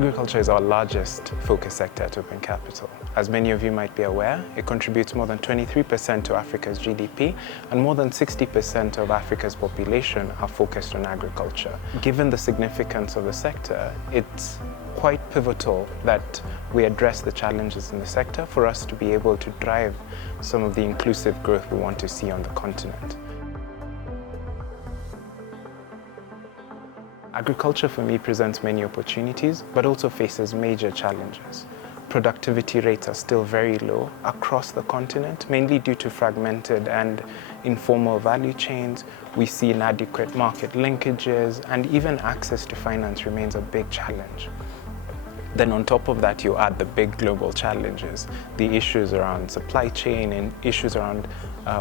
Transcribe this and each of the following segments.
Agriculture is our largest focus sector at Open Capital. As many of you might be aware, it contributes more than 23% to Africa's GDP, and more than 60% of Africa's population are focused on agriculture. Given the significance of the sector, it's quite pivotal that we address the challenges in the sector for us to be able to drive some of the inclusive growth we want to see on the continent. Agriculture for me presents many opportunities, but also faces major challenges. Productivity rates are still very low across the continent, mainly due to fragmented and informal value chains. We see inadequate market linkages, and even access to finance remains a big challenge. Then on top of that, you add the big global challenges, the issues around supply chain and issues around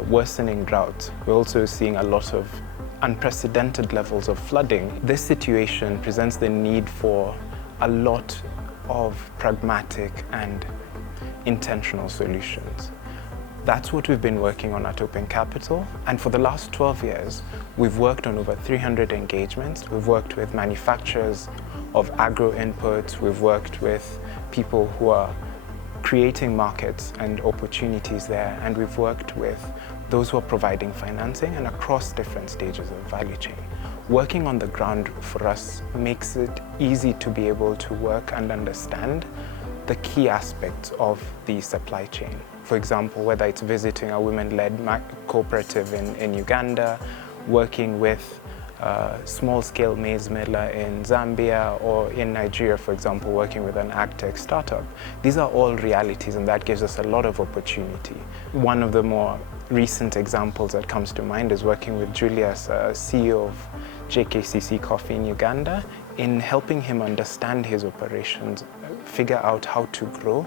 worsening drought. We're also seeing a lot of unprecedented levels of flooding. This situation presents the need for a lot of pragmatic and intentional solutions. That's what we've been working on at Open Capital, and for the last 12 years, we've worked on over 300 engagements. We've worked with manufacturers of agro inputs, we've worked with people who are creating markets and opportunities there, and we've worked with those who are providing financing and across different stages of the value chain. Working on the ground for us makes it easy to be able to work and understand the key aspects of the supply chain. For example, whether it's visiting a women-led cooperative in Uganda, working with a small-scale maize miller in Zambia, or in Nigeria, for example, working with an ag-tech startup. These are all realities, and that gives us a lot of opportunity. One of the more recent examples that comes to mind is working with Julius, CEO of JKCC Coffee in Uganda, in helping him understand his operations, figure out how to grow,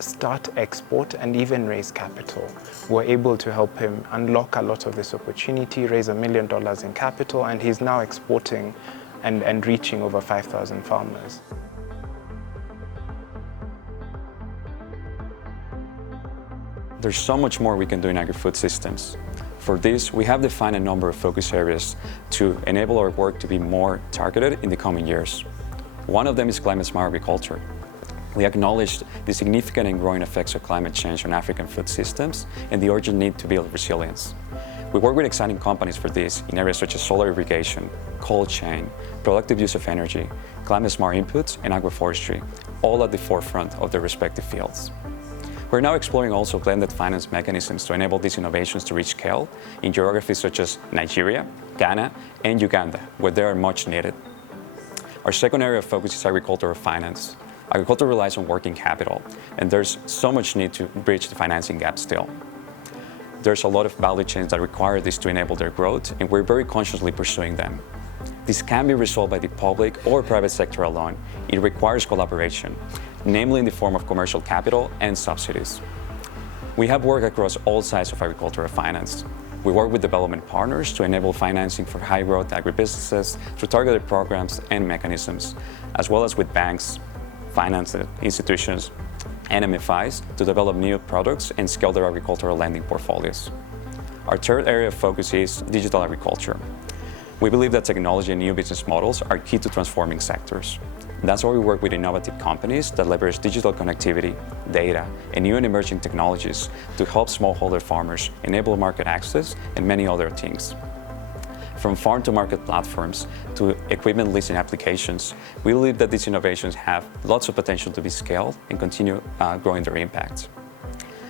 start export, and even raise capital. We're able to help him unlock a lot of this opportunity, raise $1 million in capital, and he's now exporting and reaching over 5,000 farmers. There's so much more we can do in agri-food systems. For this, we have defined a number of focus areas to enable our work to be more targeted in the coming years. One of them is climate-smart agriculture. We acknowledge the significant and growing effects of climate change on African food systems and the urgent need to build resilience. We work with exciting companies for this in areas such as solar irrigation, cold chain, productive use of energy, climate-smart inputs, and agroforestry, all at the forefront of their respective fields. We're now exploring also blended finance mechanisms to enable these innovations to reach scale in geographies such as Nigeria, Ghana, and Uganda, where they are much needed. Our second area of focus is agricultural finance. Agriculture relies on working capital, and there's so much need to bridge the financing gap still. There's a lot of value chains that require this to enable their growth, and we're very consciously pursuing them. This can be resolved by the public or private sector alone. It requires collaboration, namely in the form of commercial capital and subsidies. We have worked across all sides of agricultural finance. We work with development partners to enable financing for high-growth agribusinesses through targeted programs and mechanisms, as well as with banks, finance institutions, and MFIs to develop new products and scale their agricultural lending portfolios. Our third area of focus is digital agriculture. We believe that technology and new business models are key to transforming sectors. That's why we work with innovative companies that leverage digital connectivity, data, and new and emerging technologies to help smallholder farmers enable market access and many other things. From farm-to-market platforms to equipment leasing applications, we believe that these innovations have lots of potential to be scaled and continue growing their impact.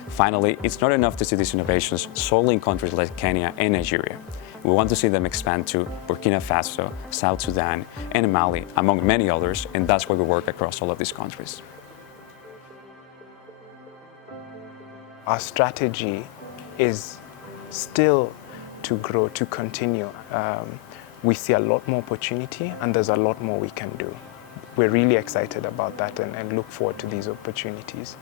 Finally, it's not enough to see these innovations solely in countries like Kenya and Nigeria. We want to see them expand to Burkina Faso, South Sudan, and Mali, among many others, and that's why we work across all of these countries. Our strategy is still to grow, to continue. We see a lot more opportunity, and there's a lot more we can do. We're really excited about that and look forward to these opportunities.